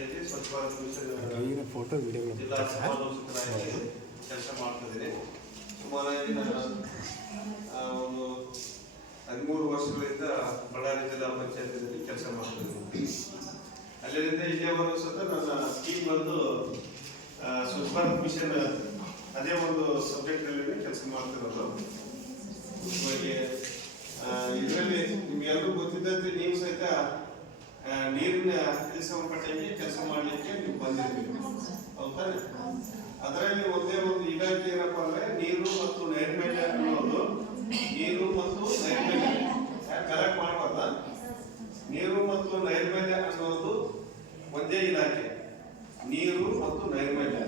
ಪಂಚಾಯತಿ Swachh Bharat mission photo ವಿಡಿಯೋಗಳು ಜಿಲ್ಲಾ ಸಮಾಲೋಚಕರಾಗಿ ಕೆಲಸ ಮಾಡ್ತಿದ್ದೀನಿ. ಸುಮಾರಾಗಿ ನಾನು ಒಂದು 13 ವರ್ಷಗಳಿಂದ ಬಳ್ಳಾರಿ ಜಿಲ್ಲಾ ಪಂಚಾಯತಿನಲ್ಲಿ ಕೆಲಸ ಮಾಡ್ತಿದ್ದೀನಿ. ಅಲ್ಲಿಂದ ಇಲ್ಲಿಯವರೆಗೂ ಸಹ ನನ್ನ ಸ್ಕೀಮ್ ಬಂದು ಸ್ವಚ್ಛ ಭಾರತ್ ಮಿಷನ್ ಅದೇ ಒಂದು ಸಬ್ಜೆಕ್ಟಲ್ಲಿ ಕೆಲಸ ಮಾಡ್ತಿರೋದು. ಇದರಲ್ಲಿ ನಿಮ್ಗೆಲ್ಲರೂ ಗೊತ್ತಿದ್ದಂತೆ ನೀವು ಸಹಿತ ನೀರಿನ ಸಂಬಂಧಪಟ್ಟಂಗೆ ಕೆಲಸ ಮಾಡಲಿಕ್ಕೆ ನೀವು ಬಂದಿದ್ದೀವಿ, ಹೌದಾ? ಅದರಲ್ಲಿ ಒಂದೇ ಒಂದು ಇಲಾಖೆ ಏನಪ್ಪ ಅಂದ್ರೆ ನೀರು ಮತ್ತು ನೈರ್ಮಲ್ಯ ಅನ್ನೋದು. ನೀರು ಮತ್ತು ನೈರ್ಮಲ್ಯ ಕರೆಕ್ಟ್ ಮಾಡಬಾರ್ದ? ನೀರು ಮತ್ತು ನೈರ್ಮಲ್ಯ ಅನ್ನೋದು ಒಂದೇ ಇಲಾಖೆ. ನೀರು ಮತ್ತು ನೈರ್ಮಲ್ಯ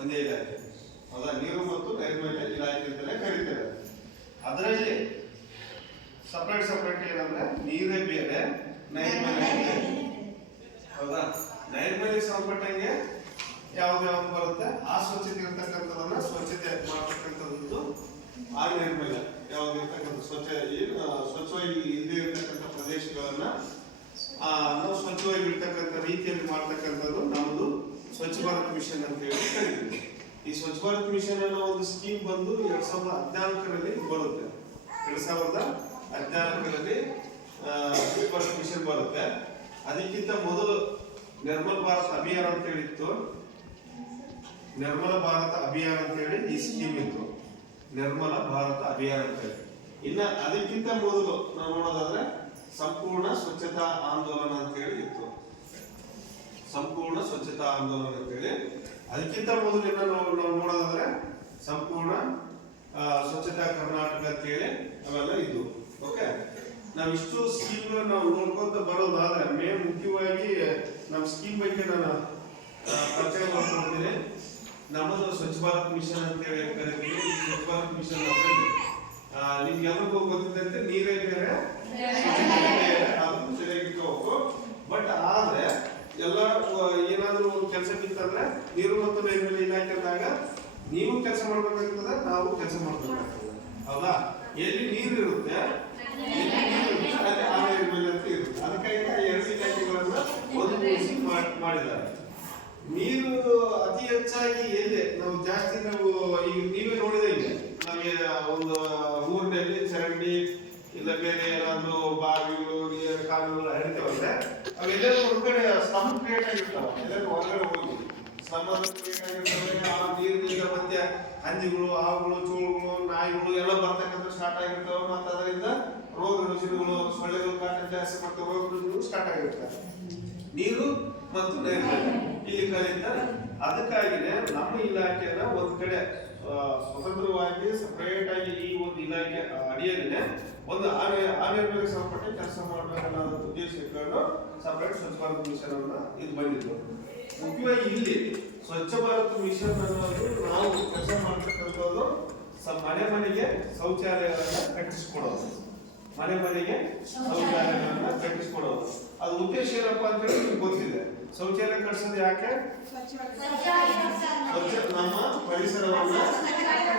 ಒಂದೇ ಇಲಾಖೆ, ಹೌದಾ? ನೀರು ಮತ್ತು ನೈರ್ಮಲ್ಯ ಇಲಾಖೆ ಅಂತಲೇ ಕರೀತಾರೆ. ಅದರಲ್ಲಿ ಸಪ್ರೇಟ್ ಏನಂದ್ರೆ ನೀರೇ ಬೇರೆ, ನೈರ್ಮಲ್ಯ ಬೇರೆ, ಹೌದಾ? ನೈರ್ಮಲ್ಯ ಸಂಬಂಧಪಟ್ಟಂಗೆ ಯಾವ್ದು ಬರುತ್ತೆ ಆ ಸ್ವಚ್ಛತೆ ಇರ್ತಕ್ಕಂಥದನ್ನ ಸ್ವಚ್ಛತೆ ಮಾಡ್ತಕ್ಕಂಥದ್ದು ಆ ನೈರ್ಮಲ್ಯ. ಯಾವ್ದು ಇರ್ತಕ್ಕಂಥ ಸ್ವಚ್ಛವಾಗಿ ಇಲ್ಲದೆ ಇರ್ತಕ್ಕಂಥ ಪ್ರದೇಶಗಳನ್ನ ನಾವು ಸ್ವಚ್ಛವಾಗಿ ಇರ್ತಕ್ಕಂಥ ರೀತಿಯಲ್ಲಿ ಮಾಡ್ತಕ್ಕಂಥದ್ದು ನಮ್ಮದು ಸ್ವಚ್ಛ ಭಾರತ್ ಮಿಷನ್ ಅಂತ ಹೇಳಿ ಕರೀತೀವಿ. ಈ ಸ್ವಚ್ಛ ಭಾರತ್ ಮಿಷನ್ ಅನ್ನೋ ಒಂದು ಸ್ಕೀಮ್ ಬಂದು 2014ರಲ್ಲಿ ಬರುತ್ತೆ. 2014ರಲ್ಲಿ ಸ್ವಚ್ಛ ಭಾರತ್ ಮಿಷನ್ ಬರುತ್ತೆ. ಅದಕ್ಕಿಂತ ಮೊದಲು ನಿರ್ಮಲ ಭಾರತ್ ಅಭಿಯಾನ ಅಂತ ಹೇಳಿತ್ತು. ನಿರ್ಮಲ ಭಾರತ ಅಭಿಯಾನ ಅಂತ ಹೇಳಿ ಈ ಸ್ಕೀಮ್ ಇತ್ತು, ನಿರ್ಮಲ ಭಾರತ ಅಭಿಯಾನ ಅಂತ ಹೇಳಿ. ಇನ್ನ ಅದಕ್ಕಿಂತ ಮೊದಲು ನಾವು ನೋಡೋದಾದ್ರೆ ಸಂಪೂರ್ಣ ಸ್ವಚ್ಛತಾ ಆಂದೋಲನ ಅಂತ ಹೇಳಿ ಇತ್ತು. ಸಂಪೂರ್ಣ ಸ್ವಚ್ಛತಾ ಆಂದೋಲನ ಅಂತ ಹೇಳಿ. ಅದಕ್ಕಿಂತ ಮೊದಲು ನಾವು ನೋಡೋದಾದ್ರೆ ಸಂಪೂರ್ಣ ಸ್ವಚ್ಛತಾ ಕರ್ನಾಟಕ ಅಂತ ಹೇಳಿ ಅವೆಲ್ಲ ಇದ್ವು. ಓಕೆ, ನಾವಿಷ್ಟು ಸ್ಕೀಮ್ ನಾವು ನೋಡ್ಕೊಂತ ಬರೋದಾದ್ರೆ ಮುಖ್ಯವಾಗಿ ನಮ್ಮ ಸ್ಕೀಮ್ ಬಗ್ಗೆ ನಾನು ಪರಿಚಯ ಮಾಡ್ಕೊಂಡಿದ್ದೀನಿ. ನಮ್ಮದು ಸ್ವಚ್ಛ ಭಾರತ್ ಮಿಷನ್ ಅಂತ ಹೇಳಿ ಕರೀತೀವಿ. ಸ್ವಚ್ಛ ಭಾರತ್ ಮಿಷನ್ ನಿಮ್ಗೆ ಎಲ್ಲರಿಗೂ ಗೊತ್ತಿದ್ದಂತೆ ನೀರೇ ಬೇರೆ, ಅದನ್ನು ಸರಿಯಾಗಿ ಇಟ್ಕೋಬೇಕು. ಬಟ್ ಆದ್ರೆ ಎಲ್ಲ ಏನಾದ್ರೂ ಒಂದು ಕೆಲಸ ಬಿತ್ತಂದ್ರೆ ನೀರು ಮತ್ತು ನೈರ್ಮಲ್ಯ ಇಲಾಖೆ ಅಂದಾಗ ನೀವು ಕೆಲಸ ಮಾಡ್ಬೇಕಾಗ್ತದೆ, ನಾವು ಕೆಲಸ ಮಾಡ್ಬೇಕಾಗ್ತದೆ, ಹೌದಾ? ಎಲ್ಲಿ ನೀರು ಇರುತ್ತೆ ಅಲ್ಲಿ ಆ ನೈರ್ಮಲ್ಯ ಅಂತ ಇರುತ್ತೆ. ಅದಕ್ಕಾಗಿ 2 ಇಲಾಖೆಗಳನ್ನ ಒಂದುಗೂಡಿಸಿ ಮಾಡಿದ್ದಾರೆ. ನೀರು ಅತಿ ಹೆಚ್ಚಾಗಿ ಎಲ್ಲಿ ನಾವು ಜಾಸ್ತಿ ಈಗ ನೀವೇ ನೋಡಿದಂಗೆ ನಮಗೆ ಒಂದು ಊರಿನಲ್ಲಿ ಚರಂಡಿ ಇಲ್ಲ ಬೇರೆ ಏನಾದ್ರು ಬಾವಿಗಳು ಕಾಲುಗಳು ಹರಿತೇವಂದ್ರೆ ಅವೆಲ್ಲರೂ ಒಂದ್ ಕಡೆ ಸ್ಲಮ್ ಕ್ರಿಯೇಟ್ ಆಗಿರ್ತಾವ. ಎಲ್ಲರೂ ಹೊರಗಡೆ ಹೋಗಿ ಸ್ಲಮ್ ಕ್ರಿಯೇಟ್ ಆಗಿರ್ತವೆ. ಆ ನೀರಿನಿಂದ ಮತ್ತೆ ಹಂದಿಗಳು, ಹಾವುಗಳು, ಚೋಳುಗಳು, ನಾಯಿಗಳು ಎಲ್ಲ ಬರ್ತಕ್ಕಂಥ ಸ್ಟಾರ್ಟ್ ಆಗಿರ್ತಾವ. ಮತ್ತೆ ಅದರಿಂದ ರೋಗ ರುಜಿನಗಳು, ಸೊಳ್ಳೆಗಳು ಕಾಟ ಜಾಸ್ತಿ, ಮತ್ತೆ ರೋಗ ರುಜಿನಗಳು ಸ್ಟಾರ್ಟ್ ಆಗಿರ್ತವೆ. ನೀರು ಮತ್ತು ನೈರ್ಮಲ್ಯ ಇಲ್ಲಿ ಕರೀತಾರೆ. ಅದಕ್ಕಾಗಿನೇ ನಮ್ಮ ಇಲಾಖೆನ ಒಂದ್ ಕಡೆ ಸ್ವತಂತ್ರವಾಗಿ ಸಪರೇಟ್ ಆಗಿ ಈ ಒಂದು ಇಲಾಖೆ ಅಡಿಯಲ್ಲೇ ಒಂದು ಆನೈರ್ಮಲ್ಯ ಸಂಬಂಧಪಟ್ಟ ಕೆಲಸ ಮಾಡಬೇಕನ್ನೋ ಉದ್ದೇಶ ಇಟ್ಕೊಂಡು ಸಪರೇಟ್ ಸ್ವಚ್ಛ ಭಾರತ್ ಮಿಷನ್ ಅನ್ನ ಇದು ಬಂದಿದ್ದು. ಮುಖ್ಯವಾಗಿ ಇಲ್ಲಿ ಸ್ವಚ್ಛ ಭಾರತ್ ಮಿಷನ್ ಅನ್ನೋದು ನಾವು ಕೆಲಸ ಮಾಡ್ತಕ್ಕಂಥದ್ದು ಮನೆಗೆ ಶೌಚಾಲಯಗಳನ್ನ ಕಟ್ಟಿಸಿಕೊಡೋದು. ಮನೆಗೆ ಶೌಚಾಲಯಗಳನ್ನ ಕಟ್ಟಿಸಿಕೊಡೋದು. ಅದು ಉದ್ದೇಶ ಏನಪ್ಪಾ ಅಂತ ಹೇಳಿ ನಿಮ್ಗೆ ಗೊತ್ತಿದೆ. ಶೌಚಾಲಯ ಕಟ್ಟಿಸೋದು ಯಾಕೆ? ನಮ್ಮ ಪರಿಸರವನ್ನ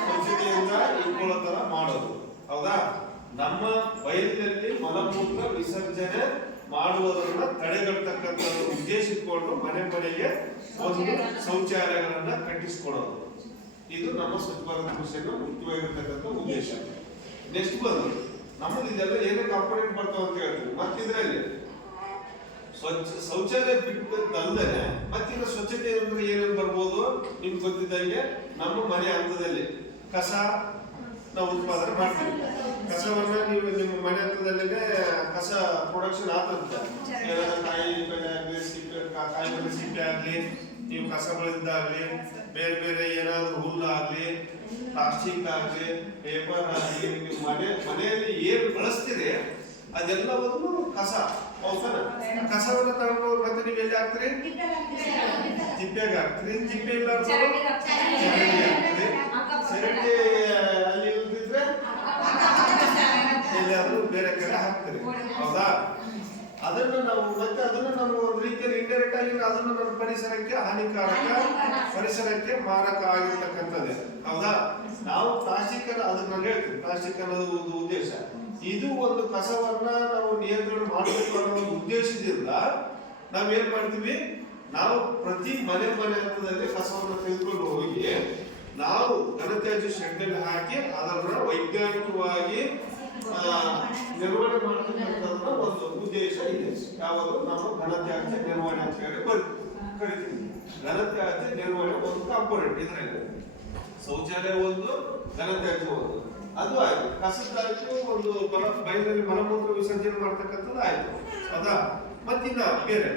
ಸ್ವಚ್ಛತೆಯಿಂದ ಇಟ್ಕೊಳ್ಳೋ ತರ ಮಾಡೋದು, ಹೌದಾ? ನಮ್ಮ ಬಯಲಿನಲ್ಲಿ ಮಲಮೂತ್ರ ವಿಸರ್ಜನೆ ಮಾಡುವುದನ್ನ ತಡೆಗಟ್ಟತಕ್ಕಂಥ ಉದ್ದೇಶ ಇಟ್ಕೊಂಡು ಮನೆಗೆ ಒಂದು ಶೌಚಾಲಯಗಳನ್ನ ಕಟ್ಟಿಸಿಕೊಡೋದು. ಇದು ನಮ್ಮ ಸ್ವಚ್ಛ ಭಾರತ್ ಮಿಷನ್ ಮುಖ್ಯವಾಗಿರ್ತಕ್ಕಂಥ ಉದ್ದೇಶ. ನೆಕ್ಸ್ಟ್ ಬಂದು ನಮ್ಮದು ಇದೆಲ್ಲ ಏನೇ ಕಾಂಪೋನೆಂಟ್ ಬರ್ತಾವ ಅಂತ ಹೇಳ್ತೀವಿ. ಮತ್ತಿದ್ರಲ್ಲಿ ಶೌಚಾಲಯ ಬಿಟ್ಟದಲ್ಲದೆ ಮತ್ತಿನ್ನ ಸ್ವಚ್ಛತೆ ಅಂದ್ರೆ ಏನೇನು ಬರ್ಬೋದು ನಿಮ್ಗೆ ಗೊತ್ತಿದ್ದಂಗೆ ನಮ್ಮ ಮನೆ ಹಂತದಲ್ಲಿ ಕಸ ನಾವು ಉತ್ಪಾದನೆ ಮಾಡ್ತೀವಿ. ಕಸವನ್ನ ನೀವು ನಿಮ್ಮ ಮನೆ ಹಂತದಲ್ಲೇ ಕಸ ಪ್ರೊಡಕ್ಷನ್ ಆಗ್ತದೆ. ಕಾಯಿಪಲ್ಲೆ ಸಿಪ್ಪೆ ಆಗ್ಲಿ, ನೀವು ಕಸ ಬೆಳೆದಾಗ್ಲಿ, ಬೇರೆ ಬೇರೆ ಏನಾದ್ರು ಹುಲ್ಲು ಆಗ್ಲಿ, ಪ್ಲಾಸ್ಟಿಕ್ ಆಗ್ಲಿ, ಪೇಪರ್ ಆಗ್ಲಿ, ನೀವು ಮನೆಯಲ್ಲಿ ಏನು ಬಳಸ್ತೀರಿ ಅದೆಲ್ಲವನ್ನು ಕಸ, ಹೌದಾ? ಕಸವನ್ನ ತಗೊಂಡು ಮತ್ತೆ ನೀವು ಎಲ್ಲಿ ಹಾಕ್ತೀರಿ? ತಿಪ್ಪೆಗೆ ಹಾಕ್ತೀರಿ. ತಿಪ್ಪೆ ಇಲ್ಲ ಚರಂಡಿ ಅಲ್ಲಿ ಇಲ್ದಿದ್ರೆ ಎಲ್ಲಾದ್ರೂ ಬೇರೆ ಕಡೆ ಹಾಕ್ತೀರಿ, ಹೌದಾ? ಅದನ್ನು ನಾವು ಮತ್ತೆ ಅದನ್ನು ನಾವು ಒಂದು ರೀತಿಯಲ್ಲಿ ಇಂಡೈರೆಕ್ಟ್ ಆಗಿ ಅದನ್ನು ನಮ್ಮ ಪರಿಸರಕ್ಕೆ ಹಾನಿಕಾರಕ, ಪರಿಸರಕ್ಕೆ ಮಾರಕ ಆಗಿರ್ತಕ್ಕಂಥದ್ದೇ, ಹೌದಾ? ನಾವು ಪ್ಲಾಸ್ಟಿಕ್ ಅನ್ನ ಅದನ್ನ ಹೇಳ್ತೀವಿ. ಪ್ಲಾಸ್ಟಿಕ್ ಅನ್ನೋದು ಒಂದು ಉದ್ದೇಶ. ಇದು ಒಂದು ಕಸವನ್ನ ನಾವು ನಿಯಂತ್ರಣ ಮಾಡಬೇಕು ಅನ್ನೋ ಒಂದು ಉದ್ದೇಶದಿಂದ ನಾವೇನ್ ಮಾಡ್ತೀವಿ? ನಾವು ಪ್ರತಿ ಮನೆ ಹಂತದಲ್ಲಿ ಕಸವನ್ನು ತೆಗೆದುಕೊಂಡು ಹೋಗಿ ನಾವು ಘನತ್ಯಾಜ್ಯ ಶೆಡ್ನಲ್ಲಿ ಹಾಕಿ ಅದನ್ನ ವೈಜ್ಞಾನಿಕವಾಗಿ ನಿರ್ವಹಣೆ ಮಾಡತಕ್ಕಂಥದ್ರ ಒಂದು ಉದ್ದೇಶ ಇದೆ. ಯಾವುದು ನಾವು ಘನತ್ಯಾಜ್ಯ ನಿರ್ವಹಣೆ ಅಂತ ಹೇಳಿ ಕರಿತೀವಿ. ಘನತ್ಯಾಜ್ಯ ನಿರ್ವಹಣೆ ಒಂದು ಕಾಂಪೋನೆಂಟ್ ಇದರಲ್ಲಿ. ಶೌಚಾಲಯ ಒಂದು, ಘನತ್ಯಾಜ್ಯ ಒಂದು. ಅದು ಆಯ್ತು. ಕಸದಾಯ್ತು, ಒಂದು ಬಯಲಿನಲ್ಲಿ ಮಲಮೂತ್ರ ವಿಸರ್ಜನೆ ಮಾಡ್ತಕ್ಕಂಥದ್ದು ಆಯ್ತು. ಹೌದಾ? ಮತ್ತಿನ್ನ ಬೇರೆ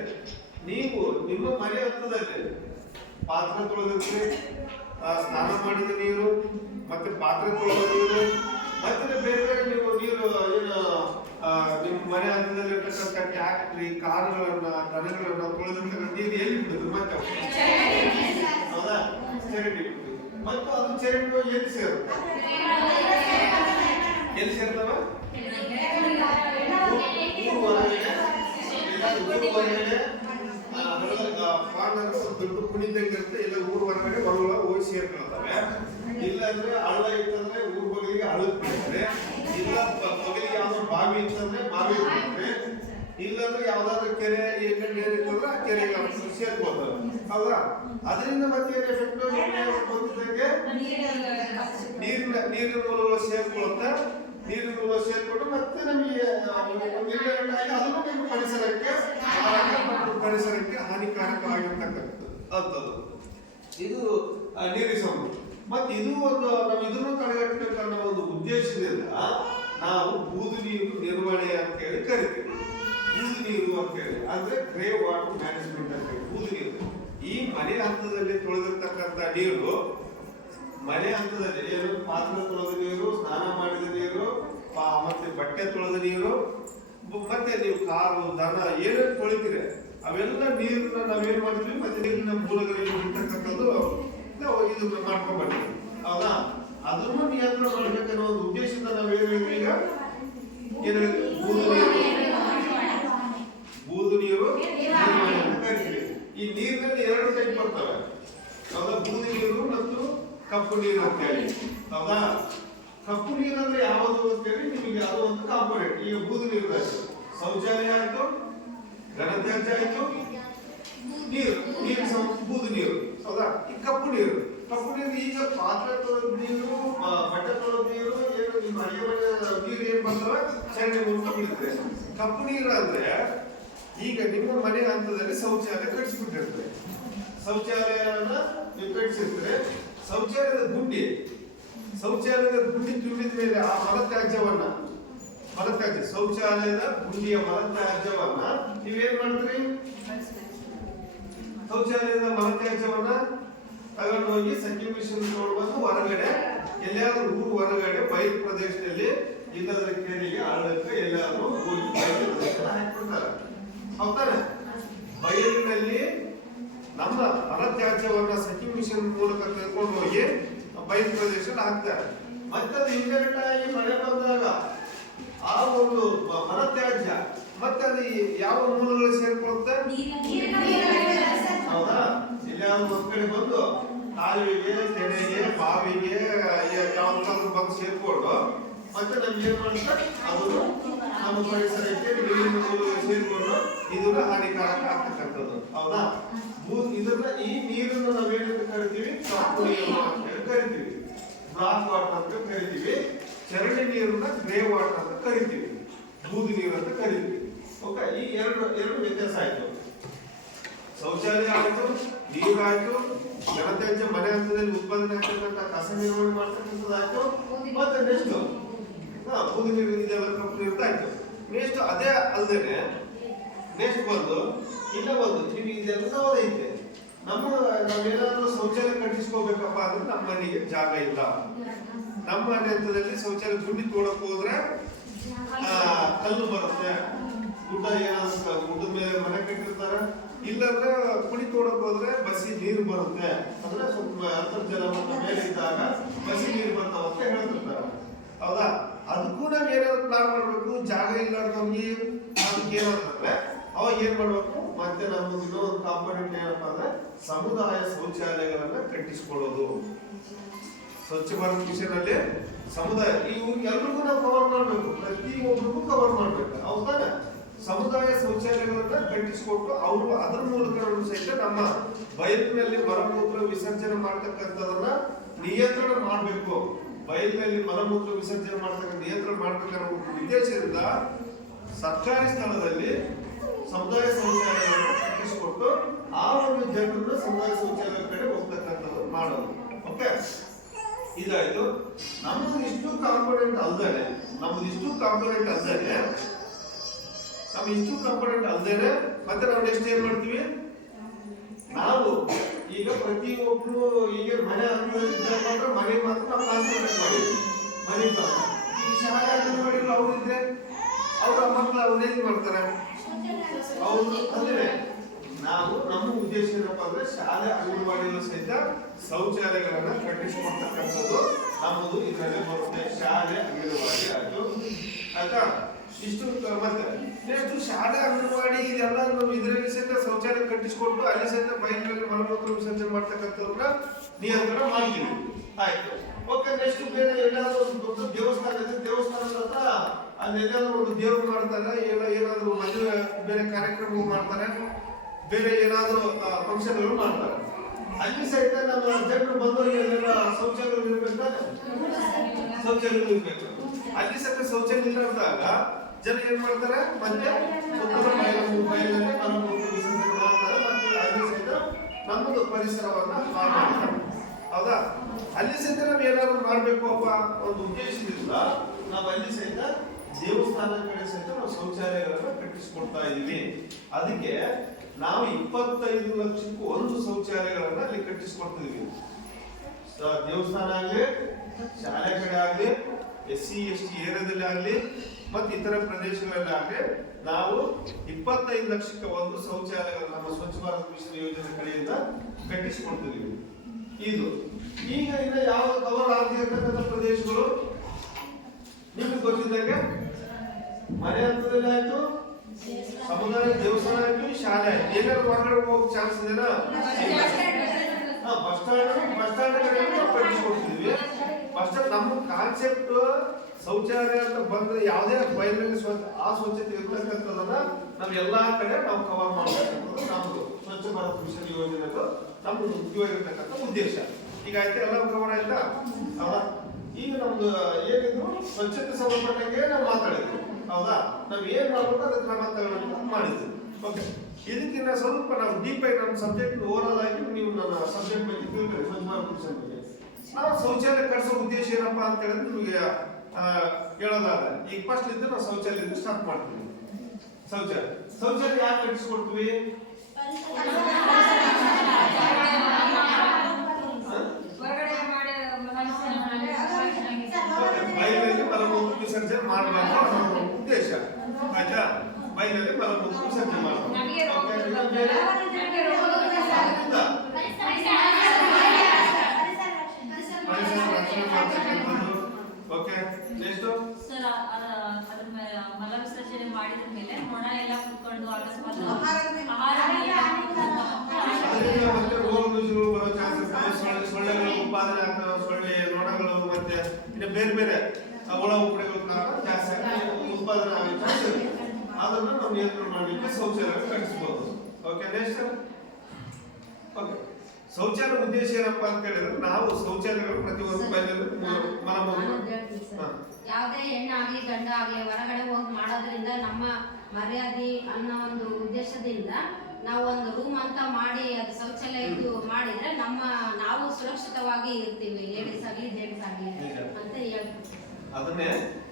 ನೀವು ನಿಮ್ಮ ಮನೆ ಹಂತದಲ್ಲಿ ಪಾತ್ರೆ ತೊಳೆದಿರ್ತೀರಿ, ಸ್ನಾನ ಮಾಡಿದ ನೀರು, ಮತ್ತೆ ಪಾತ್ರೆ ತೊಳೆದ ನೀರು, ಮತ್ತೆ ಬೇರೆ ಬೇರೆ ನೀವು ನೀರು ಏನು ನಿಮ್ಮ ಮನೆ ಹಂತದಲ್ಲಿ ಇರ್ತಕ್ಕಂಥ ಟ್ಯಾಕ್ಟ್ರಿ, ಕಾರುಗಳನ್ನ, ದನಗಳನ್ನ ತೊಳೆದಿರ್ತಕ್ಕಂಥ ನೀರು ಎಲ್ಲಿ ಬಿಡುದು? ಮತ್ತೆ ಹೌದಾ? ಚರಂಡಿ ಬಿಡುದು. ಮತ್ತು ಅದು ಚರಂಡಿ ಎಲ್ಲಿ ಸೇರುತ್ತೆ? ಎಲ್ಲಿ ಸೇರ್ತವ? ದೊಡ್ಡ ಕುಣಿದಂಗಿರುತ್ತೆ, ಇಲ್ಲ ಊರ್ ಹೊರಗಡೆ ಹೊರಗಳ ಹೋಗಿ ಸೇರ್ಕೊಳ್ತವೆ. ಇಲ್ಲ ಅಂದ್ರೆ ಹಳ್ಳ ಇತ್ತಂದ್ರೆ ಊರ್ ಬಗಲಿಗೆ ಹಳ್ಳಕ್ ಬಿಡ್ತಾರೆ, ಇಲ್ಲ ಬಗಲಿಗೆ ಯಾವ್ದೋ ಬಾವಿ ಇತ್ತಂದ್ರೆ ಬಾವಿ ಬಿಡ್ತಾರೆ, ಇಲ್ಲಾಂದ್ರೆ ಯಾವ್ದಾದ್ರು ಕೆರೆ ನೀರು ಇತ್ತಂದ್ರೆ ಆ ಕೆರೆಗೆ ಸೇರ್ಕೊಳ್ತವೆ. ಹೌದಾ? ಅದರಿಂದ ಮತ್ತೆ ಏನ್ ಎಫೆಕ್ಟ್ ಬಂದಿದ್ದಂಗೆ ನೀರಿನ ಮೂಲಗಳು ಸೇರ್ಕೊಳುತ್ತೆ. ನೀರಿನ ಮೂಲ ಸೇರ್ಕೊಂಡು ಮತ್ತೆ ನಮಗೆ ಅದನ್ನು ಪರಿಸರಕ್ಕೆ ಹಾನಿಕಾರಕವಾಗಿರ್ತಕ್ಕಂಥದ್ದು. ಇದು ನೀರಿನ ಸಮಸ್ಯೆ. ಮತ್ತೆ ಇದು ಒಂದು ನಾವು ಇದನ್ನು ತಡೆಗಟ್ಟಬೇಕನ್ನೋ ಒಂದು ಉದ್ದೇಶದಿಂದ ನಾವು ಬೂದು ನೀರು ನಿರ್ವಹಣೆ ಅಂತ ಹೇಳಿ ಕರಿತೀವಿ. ಬೂದು ನೀರು ಅಂತ ಹೇಳಿ ಅಂದ್ರೆ ಗ್ರೇ ವಾಟರ್ ಮ್ಯಾನೇಜ್ಮೆಂಟ್ ಅಂತ ಹೇಳಿ ಬೂದು ನೀರು. ಈ ಮನೆ ಹಂತದಲ್ಲಿ ತೊಳೆದಿರ್ತಕ್ಕಂಥ ನೀರು, ಮನೆ ಹಂತದಲ್ಲಿ ಏನು ಪಾತ್ರೆ ತೊಳೆದ ನೀರು, ಸ್ನಾನ ಮಾಡಿದ ನೀರು, ಮತ್ತೆ ಬಟ್ಟೆ ತೊಳೆದ ನೀರು, ಮತ್ತೆ ನೀವು ಕಾರು, ದನ ಏನೇನು ತೊಳಿತೀರಿ ಅವೆಲ್ಲ ನೀರನ್ನ ನಾವೇನ್ ಮಾಡ್ತೀವಿ, ಮತ್ತೆ ನೀರಿನ ಮೂಲಗಳಿಗೆ ಇರ್ತಕ್ಕಂಥದ್ದು ನಾವು ಇದು ಮಾಡ್ಕೊಂಡ್ ಬರ್ತೀವಿ. ಹೌದಾ? ಅದನ್ನು ನಿಯಂತ್ರಣ ಮಾಡ್ಬೇಕನ್ನೋ ಒಂದು ಉದ್ದೇಶದಿಂದ ನಾವು ಏನ್ ಹೇಳ್ತೀವಿ ಈಗ? ಏನ್ ಹೇಳ್ತೀವಿ? ಬೂದು ನೀರು ನಿರ್ವಹಣೆ ಅಂತ ಕರಿತೀವಿ. ಈ ನೀರಿನಲ್ಲಿ ಎರಡು ಟೈಪ್ ಬರ್ತವೆ. ಹೌದಾ? ಬೂದು ನೀರು ಮತ್ತು ಕಪ್ಪು ನೀರು ಅಂತ ಹೇಳಿ. ಹೌದಾ? ಕಪ್ಪು ನೀರಂದ್ರೆ ಯಾವುದು ಅಂತೇಳಿ ನಿಮಗೆ ಅದು ಒಂದು ಕಾಂಪೋನೆಂಟ್. ಈಗ ಬೂದು ನೀರು ಆಯ್ತು, ಶೌಚಾಲಯ ಆಯ್ತು, ಘನತ್ಯಾಜ್ಯ ಆಯ್ತು, ನೀರು ಬೂದು ನೀರು. ಹೌದಾ? ಈ ಕಪ್ಪು ನೀರು ಈಗ ಪಾತ್ರೆ ತೊಳೆದ ನೀರು, ಬಟ್ಟೆ ತೊಳೆದ ನೀರು, ಏನು ನಿಮ್ಮ ಅಡಿಗೆ ಮನೆ ನೀರು ಏನ್ ಬರ್ತವೆ ಚರಂಡಿ ಮೂಲಕ ಬೀಳ್ತದೆ. ಕಪ್ಪು ನೀರು ಅಂದ್ರೆ ಈಗ ನಿಮ್ಮ ಮನೆ ಹಂತದಲ್ಲಿ ಶೌಚಾಲಯ ಕಟ್ಟಿಸಿಬಿಟ್ಟಿರ್ತದೆ. ಶೌಚಾಲಯನ ನೀವು ಕಟ್ಟಿಸಿರ್ತಾರೆ. ಶೌಚಾಲಯದ ಗುಂಡಿ ತುಂಬಿದ ಮೇಲೆ ಆ ಶೌಚಾಲಯದ ಗುಂಡಿಯ ಮಲತ್ಯಾಜ್ಯವನ್ನ ನೀವೇನ್ ಮಾಡ್ತೀರಿ? ಶೌಚಾಲಯದ ಮಲತ್ಯಾಜ್ಯವನ್ನ ತಗೊಂಡು ಹೋಗಿ ಸಂಖ್ಯೆ ಮಿಷನ್ ಬಂದು ಹೊರಗಡೆ ಎಲ್ಲಾದ್ರೂ ಊರು ಹೊರಗಡೆ ಬಯಲು ಪ್ರದೇಶದಲ್ಲಿ ಇಲ್ಲದ್ರ ಕೆರೆಗೆ ಹಳ್ಳಕ್ಕೆ ಎಲ್ಲಾದ್ರೂ ಹೋಗಿ ಬಯಲು ಪ್ರದೇಶ ಹಾಕಿಬಿಡ್ತಾರೆ. ಹೌದಾನೆ? ಬಯಲಿನಲ್ಲಿ ನಮ್ಮ ಮಲತ್ಯಾಜ್ಯವನ್ನ ಸಂಖ್ಯೆ ಮಿಷನ್ ಮೂಲಕ ತೆಗೆದುಕೊಂಡು ಹೋಗಿ ಬಯಲು ಪ್ರದೇಶದಲ್ಲಿ ಹಾಕ್ತಾರೆ. ಮತ್ತೆ ಅದು ಇಂಡೈರೆಕ್ಟ್ ಆಗಿ ಮಳೆ ಬಂದಾಗ ಆ ಒಂದು ಮಲತ್ಯಾಜ್ಯ ಮತ್ತೆ ಅದು ಯಾವ ಮೂಲಗಳು ಸೇರ್ಕೊಳ್ಳುತ್ತೆ? ಹೌದಾ? ಇಲ್ಲಾದ್ರೂ ಒಂದ್ ಕಡೆ ಬಂದು ಕಾಲುವೆಗೆ, ಕೆರೆಗೆ, ಬಾವಿಗೆ ಯಾವ್ದಾದ್ರು ಬಂದು ಸೇರ್ಕೊಂಡು ಮತ್ತೆ ನಮ್ಗೆ ಏನ್ ಮಾಡುತ್ತೆ? ಅದು ನಮ್ಮ ಪರಿಸರಕ್ಕೆ ನೀರಿನ ಮೂಲಗಳು ಸೇರ್ಕೊಂಡು ಇದನ್ನ ಹಾನಿಕಾರಕ ಆಗ್ತಕ್ಕಂಥದ್ದು. ಹೌದಾ? ಇದನ್ನ ಈ ನೀರನ್ನು ನಾವೇನಂತ ಕರಿತೀವಿ? ಕಪ್ಪು ನೀರು ಅಂತ ಹೇಳಿ ಕರಿತೀವಿ. ಬ್ಲಾಕ್ ವಾಟರ್ ಅಂತ ಕರಿತೀವಿ. ಚರಂಡಿ ನೀರನ್ನ ಗ್ರೇ ವಾಟರ್ ಅಂತ ಕರಿತೀವಿ. ಬೂದು ನೀರು ಅಂತ ಕರಿತೀವಿ. ಓಕೆ, ಈ ಎರಡು ವ್ಯತ್ಯಾಸ ಆಯ್ತು. ಶೌಚಾಲಯ ಆಯ್ತು, ನೀರಾಯ್ತು, ಘನತ್ಯಾಜ್ಯ ಮನೆ ಹಂತದಲ್ಲಿ ಉತ್ಪಾದನೆ ಆಗ್ತಕ್ಕಂಥ ಕಸ ನಿರ್ವಹಣೆ ಮಾಡ್ತಕ್ಕಂಥದ್ದಾಯ್ತು. ಮತ್ತೆ ನೆಕ್ಸ್ಟ್ ಬೂದು ನೀರು ಇದೆಲ್ಲ ಕಪ್ಪು ನೀರು ಆಯ್ತು. ನೆಕ್ಸ್ಟ್ ಅದೇ ಅಲ್ಲದೆ ನೆಕ್ಸ್ಟ್ ಬಂದು ಇಲ್ಲ ಒಂದು ನಿಮಗೆ ಇದೆಲ್ಲ ಐತೆ. ನಾವೇನಾದ್ರೂ ಶೌಚಾಲಯ ಕಟ್ಟಿಸ್ಕೋಬೇಕಪ್ಪ ಅಂದ್ರೆ ನಮ್ಮ ಮನೆಗೆ ಜಾಗ ಇಲ್ಲ. ನಮ್ಮ ಮನೆ ಹಂತದಲ್ಲಿ ಶೌಚಾಲಯ ಗುಂಡಿ ತೋಡಕ್ ಹೋದ್ರೆ ಕಲ್ಲು ಬರುತ್ತೆ, ಗುಡ್ಡ ಏನಾದ್ರು ಗುಡ್ಡದ ಮೇಲೆ ಮನೆ ಕಟ್ಟಿರ್ತಾರ. ಇಲ್ಲಾಂದ್ರೆ ಕುಡಿ ತೋಡಕ್ ಹೋದ್ರೆ ಬಸಿ ನೀರು ಬರುತ್ತೆ, ಅಂದ್ರೆ ಸ್ವಲ್ಪ ಅಂತರ್ಜಲ ಮೇಲೆ ಇದ್ದಾಗ ಬಸಿ ನೀರು ಬರ್ತಾವ ಅಂತ ಹೇಳ್ತಿರ್ತಾರ. ಹೌದಾ? ಅದಕ್ಕೂ ನಾವ್ ಏನಾದ್ರು ಪ್ಲಾನ್ ಮಾಡ್ಬೇಕು. ಜಾಗ ಇಲ್ಲ ನಮ್ಗೆ, ಅದಕ್ಕೆ ಏನಾದ್ರೆ ಅವಾಗ ಏನ್ ಮಾಡ್ಬೇಕು? ಮತ್ತೆ ನಮ್ದು ಇನ್ನೊಂದು ಕಾಂಪೋನೆಂಟ್ ಏನಪ್ಪಾ ಅಂದ್ರೆ ಸಮುದಾಯ ಶೌಚಾಲಯಗಳನ್ನ ಕಟ್ಟಿಸ್ಕೊಳ್ಳೋದು. ಸ್ವಚ್ಛ ಭಾರತ್ ಮಿಷನ್ ಅಲ್ಲಿ ಸಮುದಾಯ ಇವು ಎಲ್ರಿಗೂ ನಾವು ಕವರ್ ಮಾಡ್ಬೇಕು, ಪ್ರತಿ ಒಬ್ಬರಿಗೂ ಕವರ್ ಮಾಡ್ಬೇಕು. ಹೌದಾ? ಸಮುದಾಯ ಶೌಚಾಲಯಗಳನ್ನ ಕಟ್ಟಿಸಿಕೊಟ್ಟು ಅವರು ಅದರ ಮೂಲಕ ಸಹಿತ ನಮ್ಮ ಬಯಲಿನಲ್ಲಿ ಮಲಮೂತ್ರ ವಿಸರ್ಜನೆ ಮಾಡ್ತಕ್ಕಂಥದನ್ನ ನಿಯಂತ್ರಣ ಮಾಡಬೇಕು. ಬಯಲಿನಲ್ಲಿ ಮಲಮೂತ್ರ ವಿಸರ್ಜನೆ ಮಾಡ್ತಕ್ಕಂಥ ನಿಯಂತ್ರಣ ಮಾಡ್ತಕ್ಕಂಥ ಉದ್ದೇಶದಿಂದ ಸರ್ಕಾರಿ ಸ್ಥಳದಲ್ಲಿ ಸಮುದಾಯ ಶೌಚಾಲಯಗಳನ್ನು ಕಟ್ಟಿಸಿಕೊಟ್ಟು ಆ ಒಂದು ಜನರನ್ನ ಸಮುದಾಯ ಶೌಚಾಲಯ ಕಡೆ ಹೋಗ್ತಕ್ಕಂಥದ್ದು ಮಾಡೋದು. ಓಕೆ, ಇದಾಯ್ತು. ನಮ್ದು ಇಷ್ಟು ಕಾಂಪೋನೆಂಟ್ ಅಲ್ದೇನೆ ಮತ್ತೆ ನಾವು ನೆಕ್ಸ್ಟ್ ಏನ್ ಮಾಡ್ತೀವಿ, ನಾವು ಈಗ ಪ್ರತಿಯೊಬ್ರು ಈಗ ಮನೆ ಮಾತ್ರ ಮನೆ ಮಾತ್ರ ನಾವು ಕಾನ್ಸಂಟ್ರೇಟ್ ಮಾಡಿದ್ವಿ. ಮನೆ ಮಾತ್ರ ಈಗ ಶಾಲೆ ಅಂಗನವಾಡಿಗಳು ಅವ್ರಿದ್ರೆ ಅವ್ರ ಮಕ್ಕಳು ಅವ್ರೇನ್ ಮಾಡ್ತಾರೆ, ಅವ್ರು ಅಂದ್ರೆ ನಾವು ನಮ್ಮ ಉದ್ದೇಶ ಏನಪ್ಪ ಅಂದ್ರೆ ಶಾಲೆ ಅಂಗನವಾಡಿಗಳು ಸಹಿತ ಶೌಚಾಲಯಗಳನ್ನ ಕಟ್ಟಿಸಿಕೊಡ್ತಕ್ಕಂಥದ್ದು ನಮ್ಮದು ಇದರಲ್ಲಿ ಬರುತ್ತೆ. ಶಾಲೆ ಅಂಗನವಾಡಿ ಆಯ್ತು ಆಯ್ತಾ, ಇಷ್ಟು. ಮತ್ತೆ ನೆಕ್ಸ್ಟ್ ಶಾಲೆ ಅಂಗನವಾಡಿ ಇದೆಲ್ಲ ನಾವು ಇದರಲ್ಲಿ ಸಹಿತ ಶೌಚಾಲಯ ಕಟ್ಟಿಸಿಕೊಂಡು ಅಲ್ಲಿ ಸಹಿತ ಬಯಲಿನಲ್ಲಿ ಮಲಮೂತ್ರ ವಿಸರ್ಜನೆ ಮಾಡ್ತಕ್ಕಂಥವ್ರನ್ನ ನಿಯಂತ್ರಣ ಮಾಡ್ತೀವಿ. ಆಯ್ತು, ಓಕೆ. ನೆಕ್ಸ್ಟ್ ಬೇರೆ ಎಲ್ಲಾದ್ರೂ ಒಂದು ದೊಡ್ಡ ದೇವಸ್ಥಾನ ಇದೆ, ದೇವಸ್ಥಾನದ ಹತ್ರ ಅಲ್ಲಿ ಎಲ್ಲಾದ್ರೂ ಒಂದು ದೇವ್ರು ಮಾಡ್ತಾರೆ, ಏನಾದ್ರು ಮದುವೆ ಬೇರೆ ಕಾರ್ಯಕ್ರಮ ಮಾಡ್ತಾರೆ, ಬೇರೆ ಏನಾದ್ರು ಫಂಕ್ಷನ್ಗಳು ಮಾಡ್ತಾರೆ. ಅಲ್ಲಿ ಸಹಿತ ನಮ್ಮ ಜನರು ಬಂದವರಿಗೆ ಶೌಚಾಲಯ ಇರ್ಬೇಕಾದ್ರೆ ಶೌಚಾಲಯ ಇರ್ಬೇಕು. ಅಲ್ಲಿ ಸಹಿತ ಶೌಚಾಲಯ ಇಲ್ಲದಾಗ ಜನ ಏನ್ ಮಾಡ್ತಾರೆ, ಮತ್ತೆ ಬಯಲಲ್ಲಿ ಮಲಮೂತ್ರ ವಿಸರ್ಜನೆ ಮಾಡ್ತಾರೆ. ಮತ್ತೆ ಅಲ್ಲಿ ಸಹಿತ ನಮ್ಮದು ಪರಿಸರವನ್ನ ಹಾಳು ಮಾಡ್ತಾರೆ. ಹೌದಾ? ಅಲ್ಲಿ ಸಹಿತ ನಾವು ಏನಾದ್ರು ಮಾಡ್ಬೇಕು ಅಪ್ಪ ಒಂದು ಉದ್ದೇಶದಿಂದ ನಾವು ಅಲ್ಲಿ ಸಹಿತ ದೇವಸ್ಥಾನ ಕಡೆ ಸಹಿತ ನಾವು ಶೌಚಾಲಯಗಳನ್ನ ಕಟ್ಟಿಸಿಕೊಡ್ತಾ ಇದೀವಿ. ಅದಕ್ಕೆ ನಾವು 25 ಲಕ್ಷಕ್ಕೂ ಒಂದು ಶೌಚಾಲಯಗಳನ್ನ ಅಲ್ಲಿ ಕಟ್ಟಿಸಿಕೊಡ್ತಿದೀವಿ. ದೇವಸ್ಥಾನ ಆಗ್ಲಿ, ಶಾಲೆ ಕಡೆ ಆಗ್ಲಿ, SC ST ಏರಿಯಾದಲ್ಲಿ ಆಗ್ಲಿ, ಮತ್ತೆ ಇತರ ಪ್ರದೇಶಗಳಲ್ಲಿ ಆಗ್ಲಿ ನಾವು 25 ಲಕ್ಷಕ್ಕೆ ಒಂದು ಶೌಚಾಲಯಗಳನ್ನ ನಮ್ಮ ಸ್ವಚ್ಛ ಭಾರತ್ ಮಿಷನ್ ಯೋಜನೆ ಕಡೆಯಿಂದ ಕಟ್ಟಿಸಿಕೊಡ್ತಿದೀವಿ. ಇದು ಈಗ ಇನ್ನು ಯಾವ ಕವರ್ ಆಗಿರ್ತಕ್ಕಂಥ ಪ್ರದೇಶಗಳು ನಿಮಗೆ ಗೊತ್ತಿದ್ದಂಗೆ ಮನೆ ಹಂತದಲ್ಲಿ ಆಯ್ತು, ಸಮುದಾಯ ದೇವಸ್ಥಾನ ಆಯ್ತು, ಶಾಲೆ ಆಯ್ತು. ಏನಾದ್ರು ಹೊರಗಡೆ ಹೋಗೋ ಚಾನ್ಸ್ ಇದೆನಾ? ಬಸ್ ಸ್ಟ್ಯಾಂಡ್ ಕಡೆ ನಾವು ಕಟ್ಟಿಸ್ಕೊಡ್ತಿದ್ವಿ. ಬಸ್ ಸ್ಟ್ಯಾಂಡ್ ನಮ್ಮ ಕಾನ್ಸೆಪ್ಟ್ ಶೌಚಾಲಯ ಅಂತ ಬಂದ್ರೆ ಯಾವುದೇ ಬಯಲಿನಲ್ಲಿ ಆ ಸ್ವಚ್ಛತೆ ಇರ್ತಕ್ಕಂಥದನ್ನ ನಾವು ಎಲ್ಲಾ ಕಡೆ ನಾವು ಕವರ್ ಮಾಡಬೇಕಂತ ನಮ್ದು ಸ್ವಚ್ಛ ಭಾರತ್ ಮಿಷನ್ ಯೋಜನೆದು ನಮ್ದು ಮುಖ್ಯವಾಗಿರ್ತಕ್ಕಂಥ ಉದ್ದೇಶ. ಈಗ ಆಯ್ತು, ಎಲ್ಲ ಕವರ್ ಆಯ್ತಾ? ಹೌದಾ? ಈಗ ನಮ್ದು ಏನಿದ್ರು ಸ್ವಚ್ಛತೆ ಸಂಬಂಧಪಟ್ಟಂಗೆ ನಾವು ಮಾತಾಡಿದ್ವಿ. ಹೌದಾ? ನಾವು ಏನ್ ಮಾಡ್ಬೇಕು ಅದಕ್ಕೆ ಕ್ರಮ ತಗೊಳ್ಳೋದು ಮಾಡಿದ್ವಿ. ಓಕೆ, ಇದಕ್ಕಿಂತ ಸ್ವಲ್ಪ ನಾವು ಡೀಪ್ ಆಗಿ ನಮ್ಮ ಸಬ್ಜೆಕ್ಟ್ ಓವರ್ ಆಗಿ ನೀವು ನನ್ನ ಸಬ್ಜೆಕ್ಟ್ ಬಗ್ಗೆ ತಿಳ್ಕೊಳ್ಳಿ. ಸ್ವಚ್ಛ ಭಾರತ್ ಮಿಷನ್ ಬಗ್ಗೆ ನಾವು ಶೌಚಾಲಯ ಕಟ್ಟಿಸೋ ಉದ್ದೇಶ ಏನಪ್ಪಾ ಅಂತ ಹೇಳಿದ್ರೆ ನಿಮಗೆ ಹೇಳೋದಾದ್ರೆ, ಈಗ ಫಸ್ಟ್ ಇದ್ದು ನಾವು ಶೌಚಾಲಯದಿಂದ ಸ್ಟಾರ್ಟ್ ಮಾಡ್ತೀವಿ. ಶೌಚಾಲಯ ಯಾಕೆ ಕಟ್ಟಿಸ್ಕೊಡ್ತೀವಿ? ಬಯಲಲ್ಲಿ ಮಲಮೂತ್ರ ವಿಸರ್ಜನೆ ಮಾಡಬಾರ್ದು ಅನ್ನೋ ಉದ್ದೇಶ. ಆಯ್ತಾ? ಬಯಲಲ್ಲಿ ಮಲಮೂತ್ರ ವಿಸರ್ಜನೆ ಮಾಡಬಾರ್ದು. ಓಕೆ, ನೆಕ್ಸ್ಟ್ ಸರ್, ಮಲ ವಿಸರ್ಜನೆ ಮಾಡಿದ ಮೇಲೆ ಮೊಣ ಎಲ್ಲ ಕುತ್ಕೊಂಡು ಅಕಸ್ಮಾತ್ ಬರೋ ಚಾನ್ಸಸ್, ಸೊಳ್ಳೆಗಳು ಉತ್ಪಾದನೆ ಆಗ್ತವೆ, ಸೊಳ್ಳೆ ನೊಣಗಳು ಮತ್ತೆ ಇನ್ನು ಬೇರೆ ಬೇರೆ ಒಳ ಉಪಡೆಗಳ ಕಾರಣ ಜಾಸ್ತಿ ಉತ್ಪಾದನೆ ಆಗೋ ಚಾನ್ಸ್ ಇದೆ. ಅದನ್ನ ನಾವು ನಿಯಂತ್ರಣ ಮಾಡಲಿಕ್ಕೆ ಶೌಚಾಲಯ ಕಟ್ಟಿಸಬಹುದು. Okay, next. ಓಕೆ, ಶೌಚಾಲಯ ಉದ್ದೇಶ ಏನಪ್ಪಾ ಅಂತ ಹೇಳಿದ್ರೆ ನಾವು ಶೌಚಾಲಯಗಳು ಪ್ರತಿಯೊಂದು ಬಯಲಲ್ಲಿ ಯಾವುದೇ ಹೆಣ್ಣಾಗ್ಲಿ ಗಂಡ ಆಗ್ಲಿ ಹೊರಗಡೆ ಹೋಗಿ ಮಾಡೋದ್ರಿಂದ ನಮ್ಮ ಮರ್ಯಾದೆ ಅನ್ನೋ ಒಂದು ಉದ್ದೇಶದಿಂದ ನಾವು ಒಂದು ರೂಮ್ ಅಂತ ಮಾಡಿ ಅದು ಶೌಚಾಲಯ ಇದು ಮಾಡಿದ್ರೆ ನಾವು ಸುರಕ್ಷಿತವಾಗಿ ಇರ್ತೀವಿ, ಲೇಡೀಸ್ ಆಗ್ಲಿ ಜೆಂಟ್ಸ್ ಆಗ್ಲಿ ಅಂತ ಹೇಳ್ತೀವಿ. ಅದನ್ನೇ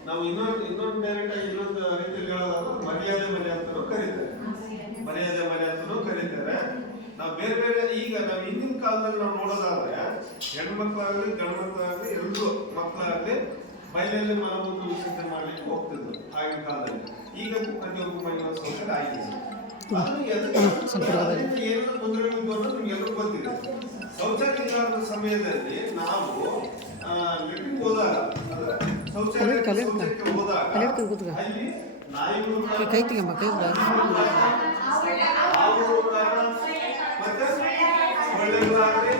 ನಾವು ಇನ್ನೊಂದು ಡೈರೆಕ್ಟ್ ಆಗಿ ಇನ್ನೊಂದು ರೀತಿಯಲ್ಲಿ ಹೇಳೋದಾದ್ರೆ ಮರ್ಯಾದೆ ಮನೆ ಅಂತಾನೂ ಕರೀತಾರೆ. ಮರ್ಯಾದೆ ಮನೆ ಅಂತಾನೂ ಕರೀತಾರೆ. ನಾವು ಬೇರೆ ಬೇರೆ ಈಗ ನಾವು ಹಿಂದಿನ ಕಾಲದಲ್ಲಿ ನಾವು ನೋಡೋದಾದ್ರೆ ಹೆಣ್ಮಕ್ಳಾಗ್ಲಿ ಗಂಡು ಮಕ್ಕಳಾಗ್ಲಿ ಎಲ್ಲರೂ ಮಕ್ಕಳಾಗ್ಲಿ ಬಯಲಲ್ಲಿ ಮಲಮೂತ್ರ ವಿಸರ್ಜನೆ ಮಾಡ್ಲಿಕ್ಕೆ ಹೋಗ್ತಿದ್ರು ಆಗಿನ ಕಾಲದಲ್ಲಿ. ಈಗ ಪ್ರತಿಯೊಬ್ಬ ಮಹಿಳಾ ಶೌಚಾಲಯ ಆಗಿದೆ. ಏನೆಲ್ಲ ತೊಂದರೆಗಳು ಅಂತ ನಿಮ್ಗೆಲ್ಲರೂ ಗೊತ್ತಿದೆ. ಶೌಚಾಲಯ ಇಲ್ಲದ ಸಮಯದಲ್ಲಿ ನಾವು ಲೆಟ್ರಿನ್ ಹೋದಾಗ ಶೌಚಾಲಯಕ್ಕೆ ಹೋದಾಗ ಅಲ್ಲಿ ನಾಯಿಗಳು ಮತ್ತೆ ಸೊಳ್ಳೆಗಳಾಗಲಿ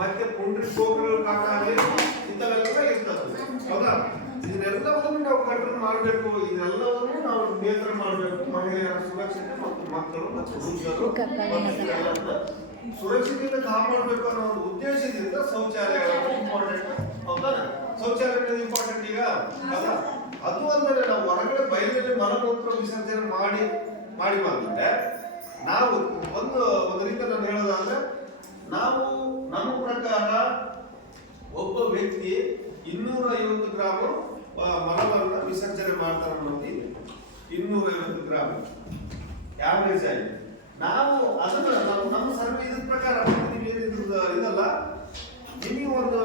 ಮತ್ತೆ ಪುಂಡ್ರಿ ಕೋಕುಗಳ ಕಾಟ ಆಗಲಿ ಇಂಥವೆಲ್ಲ ಇರ್ತದೆ. ಹೌದಾ? ಇದನ್ನೆಲ್ಲವನ್ನು ನಾವು ಕಂಟ್ರೋಲ್ ಮಾಡಬೇಕು, ಇದೆಲ್ಲವನ್ನೂ ನಾವು ನಿಯಂತ್ರಣ ಮಾಡಬೇಕು. ಮಹಿಳೆಯರ ಸುರಕ್ಷತೆ ಮತ್ತು ಮಕ್ಕಳು ಮತ್ತು ವೃದ್ಧರು ಮತ್ತು ಸುರಕ್ಷತೆಯಿಂದ ಕಾಪಾಡಬೇಕು ಅನ್ನೋ ಒಂದು ಉದ್ದೇಶದಿಂದ ಶೌಚಾಲಯಗಳು ಇಂಪಾರ್ಟೆಂಟ್. ಹೌದಾ? ಶೌಚಾಲಯ ಇಂಪಾರ್ಟೆಂಟ್ ಈಗ ಅಲ್ಲ. ಅದು ಅಂದರೆ ನಾವು ಹೊರಗಡೆ ಬಯಲಲ್ಲಿ ಮಲಮೂತ್ರ ವಿಸರ್ಜನೆ ಮಾಡಿ ಬಂದ್ರೆ ನಾವು ಒಂದು ರೀತಿ ನಾನು ಹೇಳೋದಾದ್ರೆ, ನಾವು ನಮ್ಮ ಪ್ರಕಾರ ಒಬ್ಬ ವ್ಯಕ್ತಿ 250 ಗ್ರಾಮ್ ಮಲವನ್ನು ವಿಸರ್ಜನೆ ಮಾಡ್ತಾರೆ ಅನ್ನೋದು 250 ಗ್ರಾಮ್ ಆವರೇಜ್ ಆಗಿ. ನಾವು ಅದನ್ನ ನಮ್ಮ ಸರ್ವೆ ಇದ್ರ ಪ್ರಕಾರ ಇದಲ್ಲ. ನಿಮಗೆ ಒಂದು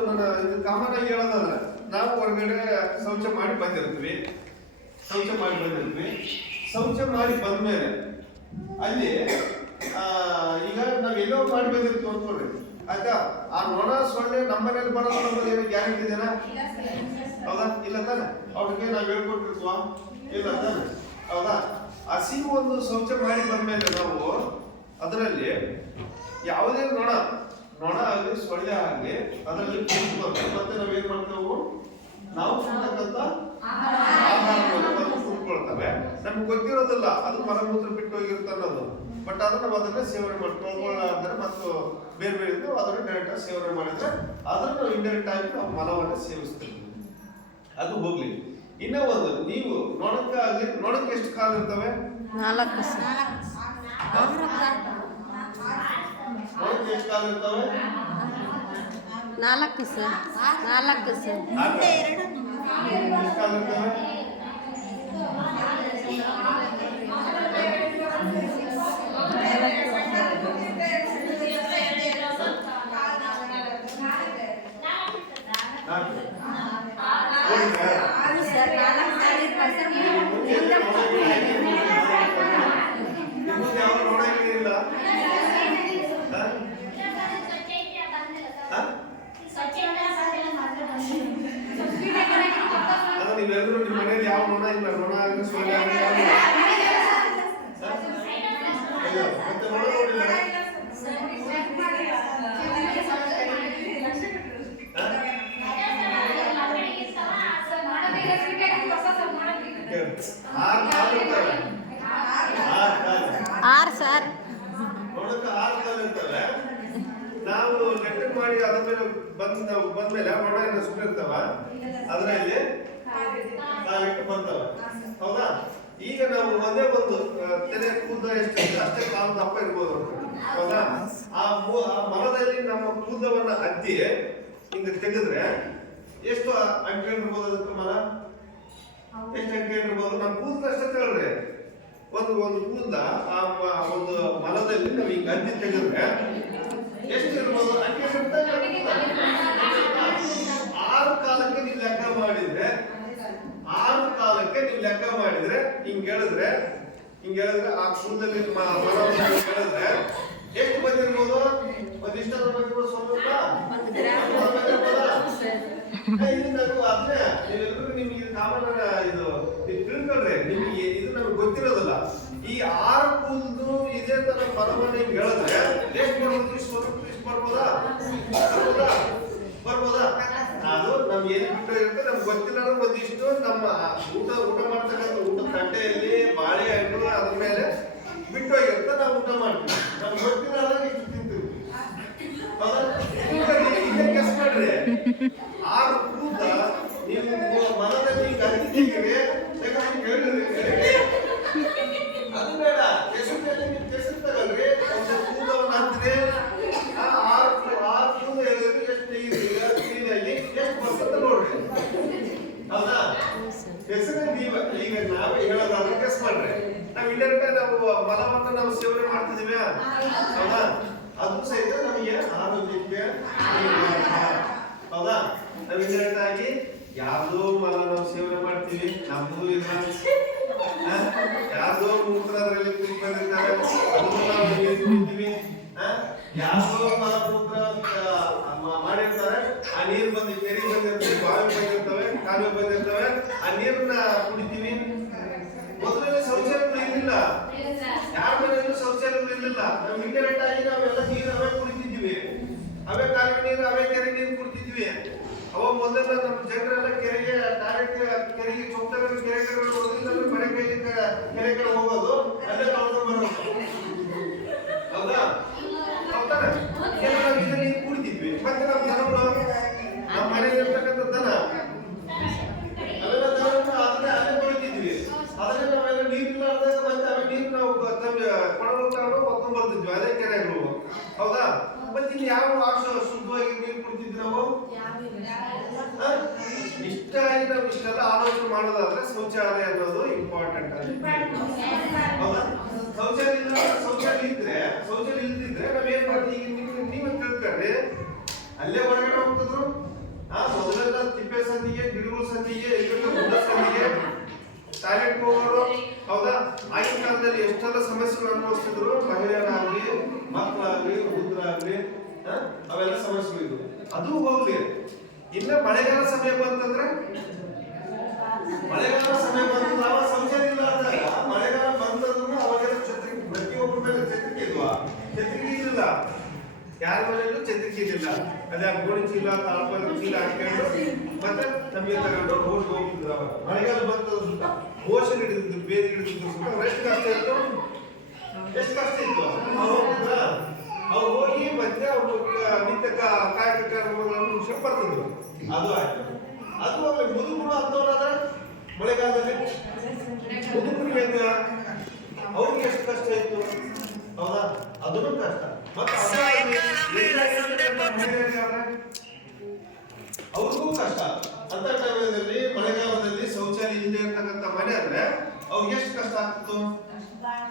ಇದು ಕಾಮನ್ ಆಗಿ ಹೇಳೋದಾದ್ರೆ, ನಾವು ಹೊರಗಡೆ ಶೌಚ ಮಾಡಿ ಬಂದಿರ್ತೀವಿ. ಶೌಚ ಮಾಡಿ ಬಂದ್ಮೇಲೆ ಅಲ್ಲಿ ಈಗ ನಾವ್ ಎಲ್ಲೋ ಮಾಡಿ ಬಂದಿರ್ತೀವಿ ಅಂದ್ಕೊಳ್ರಿ, ಆಯ್ತಾ? ಆ ನೊಣ ಸೊಳ್ಳೆ ನಮ್ಮ ಮನೇಲಿ ಬರೋದು ನಮ್ಮದು ಏನು ಗ್ಯಾರಂಟಿ ಇದೆನಾ? ಹೌದಾ? ಇಲ್ಲ ತಾನೆ? ಅವ್ರಿಗೆ ನಾವ್ ಹೇಳ್ಕೊಟ್ಟಿರ್ತೀವ? ಇಲ್ಲ ತಾನೆ? ಹೌದಾ? ಹಸಿ ಒಂದು ಶೌಚ ಮಾಡಿ ಬಂದ್ಮೇಲೆ ನಾವು ಅದರಲ್ಲಿ ಯಾವುದೇ ನೊಣ ಆಗಲಿ ಸೊಳ್ಳೆ ಆಗಲಿ ಅದರಲ್ಲಿ ಮತ್ತೆ ನಾವೇನ್ ಮಾಡ್ತೇವೆ, ನಾವು ತಿನ್ನತಕ್ಕಂಥ ಆಹಾರವನ್ನು ಕುತ್ಕೊಳ್ತವೆ. ನಮ್ಗೆ ಗೊತ್ತಿರೋದಿಲ್ಲ ಅದು ಮಲಮೂತ್ರ ಬಿಟ್ಟು ಹೋಗಿರುತ್ತೆ ಅನ್ನೋದು. ಬಟ್ ಅದನ್ನ ನಾವು ಅದನ್ನ ಸೇವನೆ ಮಾಡ್ಕೊಳ್ಳಾದ್ರೆ ಮತ್ತು ಬೇರೆ ಬೇರೆ ಅದನ್ನು ಡೈರೆಕ್ಟ್ ಆಗಿ ಸೇವನೆ ಮಾಡಿದ್ರೆ ಅದನ್ನು ನಾವು ಇಂಡೈರೆಕ್ಟ್ ಆಗಿ ನಾವು ಮಲವನ್ನು ಸೇವಿಸ್ತೀವಿ. ಅದು ಹೋಗ್ಲಿ. ಇನ್ನ ಒಂದು, ನೀವು ನೊಣಕ್ಕೆ ಎಷ್ಟು ಕಾಲು ಇರ್ತವೆ? 4 ನೊಣಕ್ಕೆ ಎಷ್ಟು ಕಾಲು ಇರ್ತವೆ? 4 ಸರ್. 4 ಸರ್. ಎಷ್ಟು ಕಾಲು ಇರ್ತವೆ? ನೀವೆಲ್ಲರೂ ನಿಮ್ಮ ಮನೇಲಿ ಯಾವ ನೊಣ ಇಲ್ಲ? ನೊಣ ಆಗಲಿ ಸೊಳ್ಳೆ ಆಗಲಿ ಮತ್ತೆ ನೊಣ ನೋಡಿಲ್ಲ? ಆರು ಸರ್. ನೊಣಕ್ಕೆ 6 ಕಾಲು ಇರ್ತವೆ. ನಾವು ಲೆಕ್ಕ ಮಾಡಿ ಅದ್ರ ಮೇಲೆ ಬಂದ್ಮೇಲೆ ನೊಣ ಎಲ್ಲ ಸುಟ್ಟಿರ್ತಾವ, ಅದರಲ್ಲಿ ಕಾಲಿಟ್ಟು ಬರ್ತವೆ. ಹೌದಾ? ಈಗ ನಾವು ಒಂದೇ ಒಂದು ತೆನೆ ಕೂದ ಎಷ್ಟಿದೆ ಅಷ್ಟೇ ಕಾಲು ದಪ್ಪ ಇರ್ಬೋದು. ಹೌದಾ? ಆ ಮರದಲ್ಲಿ ನಮ್ಮ ಕೂದವನ್ನ ಅದ್ದಿ ಹಿಂಗ ತೆಗೆದ್ರೆ ಎಷ್ಟು ಅಂಟ್ಕೊಂಡಿರ್ಬೋದು? ಅದಕ್ಕೆ ಮರ ಎಷ್ಟು ಅಂಟ್ಕೊಂಡಿರ್ಬೋದು? ನಮ್ಮ ಕೂದಲು ಅಷ್ಟೇ ತಗೊಳ್ರಿ. ಒಂದು ಕೂದಲ ಆ ಒಂದು ಮರದಲ್ಲಿ ನಾವು ಹಿಂಗ ಅದ್ದಿ ತೆಗೆದ್ರೆ ಎಷ್ಟು ಇರ್ಬೋದು? 6 ಕಾಲಕ್ಕೆ ನೀವು ಲೆಕ್ಕ ಮಾಡಿದ್ರೆ 6 ಕಾಲಕ್ಕೆ ನೀವು ಲೆಕ್ಕ ಮಾಡಿದ್ರೆ ಹಿಂಗ್ ಹೇಳಿದ್ರೆ ಆ ಕೂದಲಲ್ಲಿ ಮರವನ್ನು ಹೇಳಿದ್ರೆ ಎಷ್ಟು ಬಂದಿರ್ಬೋದು? ಒಂದಿಷ್ಟಾದ್ರೂ ಬಂದಿರ್ಬೋದು? ಸ್ವಲ್ಪ ಆದ್ರೆ ನೀವೆಲ್ಲರೂ ನಿಮಗೆ ಕಾಮನ್ ಇದು ತಿಳ್ಕೊಳ್ರಿ. ನಿಮಗೆ ಇದು ನಮ್ಗೆ ಗೊತ್ತಿರೋದಿಲ್ಲ. ಈ 6 ಕೂದಲು ಇದೇ ತರ ಮರವನ್ನು ಹಿಂಗ್ ಹೇಳಿದ್ರೆ ಎಷ್ಟು ಬರ್ಬೋದು? ಇಷ್ಟು ಬರ್ಬೋದಾ? ಅದು ನಮ್ಗೆ ಏನು ಬಿಟ್ಟು ಇರುತ್ತೆ ನಮ್ಗೆ ಗೊತ್ತಿಲ್ಲ. ಒಂದಿಷ್ಟು ನಮ್ಮ ಊಟ ಮಾಡ್ತಕ್ಕಂಥ ಊಟದ ತಟ್ಟೆಯಲ್ಲಿ ಬಾಳೆಹಣ್ಣು ಅದ್ರ ಮೇಲೆ ಬಿಟ್ಟು ಹೋಗಿರುತ್ತೆ, ನಾವು ಊಟ ಮಾಡ್ತೀವಿ. ನಮ್ಗೆ ಗೊತ್ತಿಲ್ಲ ಇಷ್ಟು ತಿಂತೀವಿ. ಇಲ್ಲೇ ಕೆಲಸ ಮಾಡ್ರಿ. 6 ಕೂದ ನೀವು ಮನದಲ್ಲಿ ಗಂಟಿಗೆ ಅದು ಬೇಡ. ಕೆಸರು ತಗೊಳ್ರಿ, ಒಂದು ಕೂದವನ್ನು ಹಾಕ್ತೀರಿ. 6 ಕೂದ ಹೇಳಿದ್ರೆ ಎಷ್ಟು ತೆಗಿತೀರಿ? ಎಷ್ಟು ಬರ್ತದೆ ನೋಡ್ರಿ. ಹೌದಾ? ಹೆಸರಲ್ಲಿ ಈಗ ನಾವೇ ಹೇಳೋದಾದ್ರೆ ಕೆಸ್ ಮಾಡ್ರಿ. ನಾವು ಇಂಡೈರೆಕ್ಟ್ ನಾವು ಮಲವನ್ನು ನಾವು ಸೇವನೆ ಮಾಡ್ತಿದೀವಿ. ಹೌದಾ? ಅದು ಸಹಿತ ನಮಗೆ ಆರೋಗ್ಯಕ್ಕೆ ಹೌದಾ? ನಾವು ಇಂಡೈರೆಕ್ಟ್ ಆಗಿ ಯಾವ್ದೋ ಮಲ ನಾವು ಸೇವನೆ ಮಾಡ್ತೀವಿ. ನಮ್ದು ಇಲ್ಲ, ಯಾವ್ದೋ ಮೂತ್ರ ಅದರಲ್ಲಿ ಬಂದಿರ್ತಾರೆ, ಅದನ್ನು ನಾವು ಕುಡಿತೀವಿ. ಯಾವ್ದೋ ಮಲಮೂತ್ರ ಮಾಡಿರ್ತಾರೆ, ಆ ನೀರು ಬಂದು ಕೆರೆ ಬಂದಿರ್ತವೆ, ಬಾವಿ ಬಂದಿರ್ತವೆ, ಕಾಲುವೆ ಬಂದಿರ್ತವೆ, ಆ ನೀರನ್ನ ಕುಡಿತೀವಿ. ಮೊದಲನೇ ಶೌಚಾಲಯಗಳು ಇರಲಿಲ್ಲ, ಯಾರ ಮನೆಯಲ್ಲೂ ಶೌಚಾಲಯಗಳು ಇರಲಿಲ್ಲ. ನಾವು ಇಂಡೈರೆಕ್ಟ್ ಆಗಿ ನಾವೆಲ್ಲ ನೀರು ಅವೇ ಕುಡಿತಿದ್ವಿ, ಅವೇ ಕಾಲುವೆ ನೀರು, ಅವೇ ಕೆರೆ ನೀರು ಕುಡಿತಿದ್ವಿ. ಅವಾಗ ಮೊದಲೆಲ್ಲ ನಮ್ಮ ಜನರೆಲ್ಲ ಕೆರೆಗೆ ಡೈರೆಕ್ಟ್ ಕೆರೆಗೆ ಚೌಕದಲ್ಲಿ ಕೆರೆಗೆ ಕೆರೆ ಕಡೆ ಹೋಗೋದು ಅಲ್ಲೇ ತೊಳ್ಕೊಂಡು ಬರೋದು. ಹೌದಾ? ಹೌದಾನೆ? ಕೆಲವು ನಾವು ಇದನ್ನ ನೀರು ಕುಡಿತಿದ್ವಿ. ಮತ್ತೆ ನಮ್ಮ ದನಗಳು ನಮ್ಮ ಮನೆಯಲ್ಲಿ ಇರ್ತಕ್ಕಂಥ ದನ ಅವೆಲ್ಲ ದನಗಳನ್ನ ಅದನ್ನೇ ಅಲ್ಲೇ ತೊಳಿತಿದ್ವಿ. ಅದನ್ನೇ ನಾವೆಲ್ಲ ನೀರಿಲ್ಲಾರ್ದಾಗ ಮತ್ತೆ ಅವೆ ನೀರು ನಾವು ಕೊಡಗಳು ತಗೊಂಡು ಹೊತ್ಕೊಂಡ್ ಬರ್ತಿದ್ವಿ ಅದೇ ಕೆರೆಗಳು. ಹೌದಾ? ಮತ್ತೆ ಇಲ್ಲಿ ಯಾವ ಶುದ್ಧವಾಗಿ ನೀರು ಕುಡಿತಿದ್ವಿ ನಾವು? ಇಷ್ಟಾಗಿ ನಾವು ಇಷ್ಟೆಲ್ಲ ಆಲೋಚನೆ ಮಾಡೋದಾದ್ರೆ ಶೌಚಾಲಯ ಅನ್ನೋದು ಇಂಪಾರ್ಟೆಂಟ್. ಹೌದಾ? ಶೌಚಾಲಯ ಇಲ್ದಿದ್ರೆ ನಾವೇನ್ ಮಾಡ್ತೀವಿ? ಈಗ ನೀವೇ ತಿಳ್ಕೊಂಡ್ರಿ ಅಲ್ಲೇ ಹೊರಗಡೆ ಹೋಗ್ತಿದ್ರು. ಮೊದಲೆಲ್ಲ ತಿಪ್ಪೆ ಸಂದಿಗೆ, ಗಿಡಗಳ ಸಂದಿಗೆ, ಗುಡ್ಡ ಸಂದಿಗೆ ಟಾಯ್ಲೆಟ್ ಹೋಗೋರು. ಹೌದಾ? ಆಗಿನ ಕಾಲದಲ್ಲಿ ಎಷ್ಟೆಲ್ಲ ಸಮಸ್ಯೆಗಳು ಅನುಭವಿಸ್ತಿದ್ರು ಮಹಿಳೆಯರಾಗ್ಲಿ, ಮಕ್ಕಳಾಗ್ಲಿ, ವೃದ್ಧರಾಗ್ಲಿ, ಅವೆಲ್ಲ ಸಮಸ್ಯೆಗಳಿದ್ವು. ಅದು ಹೋಗ್ಲಿ. ಇನ್ನ ಮಳೆಗಾಲ ಸಮಯ ಬಂತಂದ್ರೆ ಅವಾಗ ಶೌಚಾಲಯ ಇಲ್ಲ ಅಂದಾಗ ಮಳೆಗಾಲ ಬಂತಂದ್ರೆ ಅವಾಗೆಲ್ಲ ಛತ್ರಿ ಪ್ರತಿಯೊಬ್ಬರ ಮೇಲೆ ಛತ್ರಿಕೆ ಇಲ್ವಾ? ಛತ್ರಿಕೆ ಇರಲಿಲ್ಲ. ಯಾರ ಮನೆಯಲ್ಲೂ ಛತ್ರಿಕೆ ಇರಲಿಲ್ಲ. ಅದೇ ಗೋಣಿ ಚೀಲ, ತಾಳ್ಪಲ್ಲಿ ಚೀಲ ಹಾಕೊಂಡು ಮತ್ತೆ ನಮಗೆ ತಗೊಂಡು ರೋಡ್ ಹೋಗ್ತಿದ್ರು. ಅವಾಗ ಮಳೆಗಾಲ ಬಂತಂದ್ರೆ ಸುತ್ತ ಓಷನ್ ಹಿಡಿದಿದ್ರು, ಬೇರೆ ಹಿಡಿದಿದ್ರು. ಸುತ್ತ ಎಷ್ಟು ಕಷ್ಟ ಇತ್ತು? ಅವ್ರು ಹೋಗಿ ಮತ್ತೆ ಅವ್ರು ನಿತ್ಯ ಕಾಯಕ ಕಾರ್ಯಕ್ರಮಗಳನ್ನು ಮುಗಿಸ್ಕೊಂಡು ಬರ್ತಿದ್ರು. ಅದು ಆಯ್ತು. ಅದು ಮುದುಕರು ಅಂತವ್ರಾದ್ರೆ ಮಳೆಗಾಲದಲ್ಲಿ ಮುದುಕರಿಗೆ ಹೆಂಗ ಅವ್ರಿಗೆ ಎಷ್ಟು ಕಷ್ಟ ಇತ್ತು? ಹೌದಾ? ಅದನ್ನು ಕಷ್ಟ. ಮತ್ತೆ ಅವ್ರಿಗೂ ಕಷ್ಟ. ಅಂತ ಟೈಮಲ್ಲಿ ಮಳೆಗಾಲದಲ್ಲಿ ಶೌಚಾಲಯ ಇಲ್ಲದೆ ಇರ್ತಕ್ಕಂಥ ಮನೆ ಅಂದ್ರೆ ಅವ್ರಿಗೆ ಎಷ್ಟು ಕಷ್ಟ ಆಗ್ತಿತ್ತು?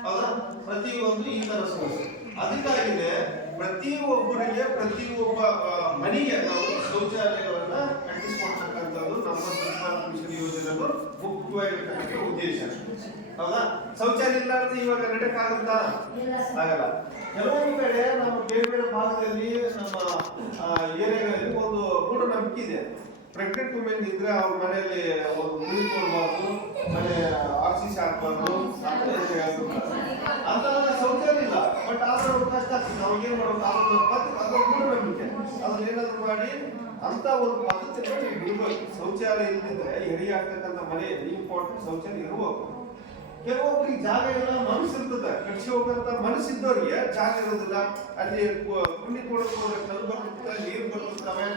ಹೌದಾ? ಪ್ರತಿಯೊಂದು ಈ ತರ ಸಮಸ್ಯೆ. ಅದಕ್ಕಾಗಿದೆ ಪ್ರತಿಯೊಬ್ಬರಿಗೆ ಪ್ರತಿಯೊಬ್ಬ ಮನೆಗೆ ನಾವು ಶೌಚಾಲಯಗಳನ್ನ ಕಟ್ಟಿಸಿಕೊಡ್ತಕ್ಕಂಥದ್ದು ನಮ್ಮ ಸರ್ಕಾರ ಮಿಷನ್ ಯೋಜನೆದು ಮುಖ್ಯವಾಗಿರ್ತಕ್ಕಂಥ ಉದ್ದೇಶ. ಹೌದಾ? ಶೌಚಾಲಯ ಇಲ್ಲ ಅಂತ ಇವಾಗ ನಡೆಯಕ್ಕಾಗುತ್ತಾ? ಆಗಲ್ಲ. ಕೆಲವೊಂದು ಕಡೆ ನಮ್ಮ ಬೇರೆ ಬೇರೆ ಭಾಗದಲ್ಲಿ ನಮ್ಮ ಏರಿಯಾಗಳಲ್ಲಿ ಒಂದು ಮೂಢನಂಬಿಕೆ ಇದೆ. ಪ್ರೆಗ್ನೆಂಟ್ ವುಮೆನ್ ಇದ್ರೆ ಅವ್ರ ಮನೆಯಲ್ಲಿ ಒಂದು ಮುಳಿ ಕೊಡಬಾರ್ದು, ಮನೆ ಆಕ್ಸಿಸ್ ಹಾಕ್ಬಾರ್ದು ಅಂತ ಶೌಚಾಲಯ ಇಲ್ಲ. ಬಟ್ ಆದ್ರೆ ಅವ್ರು ಕಷ್ಟ ಆಗ್ತದೆ. ಅವ್ರಿಗೆ ಏನ್ ಮಾಡ್ಬೇಕು? ಅದೊಂದು ಮೂಢನಂಬಿಕೆ. ಅದನ್ನ ಏನಾದ್ರು ಮಾಡಿ ಅಂತ ಒಂದು ಪದ್ಧತಿ ಬಿಡ್ಬೇಕು. ಶೌಚಾಲಯ ಇಲ್ಲದಿದ್ರೆ ಹೆರಿಗೆ ಆಗ್ತಕ್ಕಂಥ ಮನೆಯಲ್ಲಿ ಇಂಪಾರ್ಟೆಂಟ್ ಶೌಚಾಲಯ ಇರಬೇಕು. ಕೆಲವೊಬ್ರಿಗೆ ಜಾಗ ಇಲ್ಲ, ಮನಸ್ಸಿರ್ತದೆ. ಕಟ್ಸಿ ಹೋಗಂತ ಮನಸ್ಸಿದ್ದವ್ರಿಗೆ ಜಾಗ ಇರೋದಿಲ್ಲ. ಅಲ್ಲಿ ಕುಂಡಿ ಕೊಡೋಕೆ ಹೋದ್ರೆ ಕಲ್ಲು ಬರ್ತಿರ್ತವೆ, ನೀರು ಬರ್ತಿರ್ತವೆ,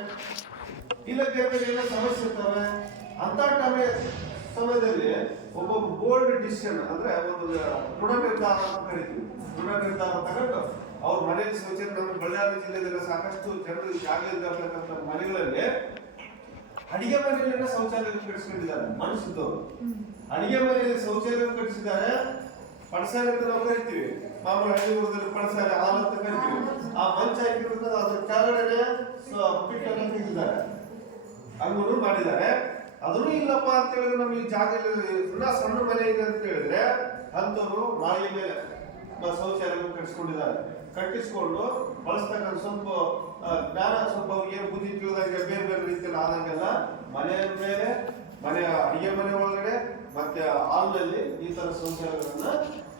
ಇಲ್ಲ ಬೇರೆ ಬೇರೆ ಏನೋ ಸಮಸ್ಯೆ ಇರ್ತವೆ. ಅಂತ ಸಮಯದಲ್ಲಿ ಒಬ್ಬೊಬ್ಬ ಬೋಲ್ಡ್ ಡಿಸಿಷನ್ ಅಂದ್ರೆ ಒಂದು ದೃಢ ನಿರ್ಧಾರ ಅಂತ ಕರಿತೀವಿ. ದೃಢ ನಿರ್ಧಾರ ತಗೊಂಡು ಅವ್ರ ಮನೆಯಲ್ಲಿ ಶೌಚಾಲಯ, ನಮ್ಮ ಬಳ್ಳಾರಿ ಜಿಲ್ಲೆಯಲ್ಲಿ ಸಾಕಷ್ಟು ಜನರು ಜಾಗ ಇರ್ತಕ್ಕಂಥ ಮನೆಗಳಲ್ಲಿ ಅಡಿಗೆ ಮನೆಯಲ್ಲೆಲ್ಲ ಶೌಚಾಲಯ ಕಟ್ಟಿಸ್ಕೊಂಡಿದ್ದಾರೆ ಮನಸ್ಸಿದ್ದವರು. ಅಡಿಗೆ ಮನೆಯಲ್ಲಿ ಶೌಚಾಲಯ ಕಟ್ಟಿಸಿದ್ದಾರೆ. ಪಡಸಾಲೆ ಅಂತ ನಾವು ಕರಿತೀವಿ. ಮಾಮೂಲಿ ಹಳ್ಳಿ ಊರದಲ್ಲಿ ಪಡಸಾಲೆ ಹಾಲು ಅಂತ ಕರಿತೀವಿ. ಆ ಮಂಚ ಹಾಕಿರೋದು ಅದ್ರ ಕೆಳಗಡೆ ಪಿಟ್ಟನ್ನು ತೆಗೆದಿದ್ದಾರೆ, ಹಂಗೂ ಮಾಡಿದ್ದಾರೆ. ಅದನ್ನು ಇಲ್ಲಪ್ಪ ಅಂತ ಹೇಳಿದ್ರೆ ನಮಗೆ ಜಾಗ ಇಲ್ಲ, ಸಣ್ಣ ಮನೆ ಇದೆ ಅಂತ ಹೇಳಿದ್ರೆ ಅಂತವರು ಮಾಳಿಗೆ ಮೇಲೆ ಶೌಚಾಲಯ ಕಟ್ಟಿಸ್ಕೊಂಡು ಬಳಸ್ತಕ್ಕಂಥ ಸ್ವಲ್ಪ ಜ್ಞಾನ, ಸ್ವಲ್ಪ ಅವ್ರಿಗೆ ಬುದ್ಧಿ ತಿಳಿದಂಗೆ ಬೇರೆ ಬೇರೆ ರೀತಿಯಲ್ಲಿ ಆದಂಗೆಲ್ಲ ಮನೆಯ ಮೇಲೆ, ಮನೆಯ ಅಡಿಗೆ ಮನೆ ಒಳಗಡೆ ಮತ್ತೆ ಹಾಲ್ನಲ್ಲಿ ಈ ತರ ಶೌಚಾಲಯಗಳನ್ನ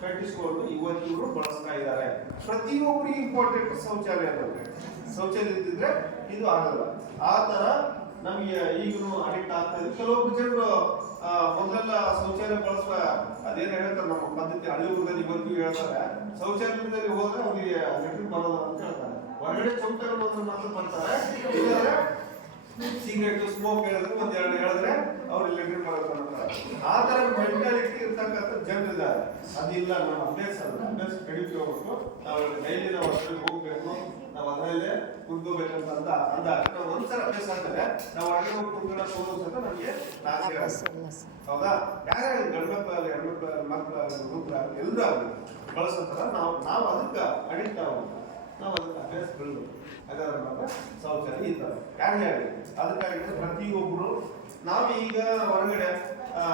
ಕಟ್ಟಿಸ್ಕೊಂಡು ಇವತ್ತಿಗೂ ಬಳಸ್ತಾ ಇದ್ದಾರೆ. ಪ್ರತಿಯೊಬ್ಬರಿಗೆ ಇಂಪಾರ್ಟೆಂಟ್ ಶೌಚಾಲಯ. ಶೌಚಾಲಯ ಇದ್ದಿದ್ರೆ ಇದು ಆಗಲ್ಲ. ಆ ತರ ನಮಗೆ ಈಗಲೂ ಅಡಿಕ್ಟ್ ಆಗ್ತಾ ಇದೆ. ಕೆಲವೊಬ್ರು ಜನರು ಮೊದಲೆಲ್ಲ ಶೌಚಾಲಯ ಬಳಸುವ ಅದೇನು ಹೇಳ್ತಾರೆ ನಮ್ಮ ಪದ್ಧತಿ ಹಳ್ಳಿ ಊರಲ್ಲಿ ಇವತ್ತಿಗೂ ಹೇಳ್ತಾರೆ, ಶೌಚಾಲಯದಲ್ಲಿ ಹೋದ್ರೆ ಅವ್ರಿಗೆ ಲೆಟ್ರಿನ್ ಬರೋಲ್ಲ ಅಂತ ಹೇಳ್ತಾರೆ. ಹೊರಗಡೆ ಚೌಕಗಳನ್ನು ಮಾತ್ರ ಬರ್ತಾರೆ. ಇಲ್ಲಾಂದ್ರೆ ಸಿಗರೇಟ್ ಸ್ಮೋಕ್ ಹೇಳಿದ್ರೆ ಒಂದೆರಡು ಹೇಳಿದ್ರೆ ಅವ್ರು ಲೆಟ್ರಿನ್ ಬರೋದು ಅಂತಾರೆ. ಆ ತರ ಮೆಂಟಾಲಿಟಿ ಇರ್ತಕ್ಕಂಥ ಜನರಿದ್ದಾರೆ. ಅದಿಲ್ಲ. ನಮ್ಮ ಅಭ್ಯಾಸ ಕಡಿಮೆ ಹೋಗ್ಬೇಕು. ನಾವು ಡೈಲಿ ನಾವು ಹೊರಗಡೆ ಹೋಗ್ಬೇಕು, ನಾವು ಅದರಲ್ಲೇ ಕುತ್ಕೋಬೇಕಂತ ಅಂದಾಗ ನಾವು ಒಂದ್ಸಲ ಅಭ್ಯಾಸ ಆದ್ರೆ ನಾವು ಹೊರಗಡೆ ಹೋಗಿ ಕುತ್ಕೊಳ್ಳೋಕೆ ಹೋಗೋ ಸಹ ನಮಗೆ ನಾಚಿಕೆ ಆಗುತ್ತೆ. ಹೌದಾ? ಯಾರ್ಯಾರು ಗಂಡು ಮಕ್ಕಳಾಗಲಿ, ಹೆಣ್ಣು ಮಕ್ಕಳಾಗಲಿ, ಹುಡುಗರಾಗಲಿ ಎಲ್ಲರೂ ಆಗಲಿ ಬಳಸೋತರ ನಾವು ಅದಕ್ಕೆ ಅಡಿಕ್ಟ್ ಆಗೋದು, ನಾವು ಅದಕ್ಕೆ ಅಭ್ಯಾಸ ಬೆಳೆದು ಹಾಗಾದ್ರೆ ಮಾತ್ರ ಶೌಚಾಲಯ ಈ ಥರ ಯಾರು ಹೇಳಿ. ಅದಕ್ಕಾಗಿ ಪ್ರತಿಯೊಬ್ಬರು ನಾವು ಈಗ ಹೊರಗಡೆ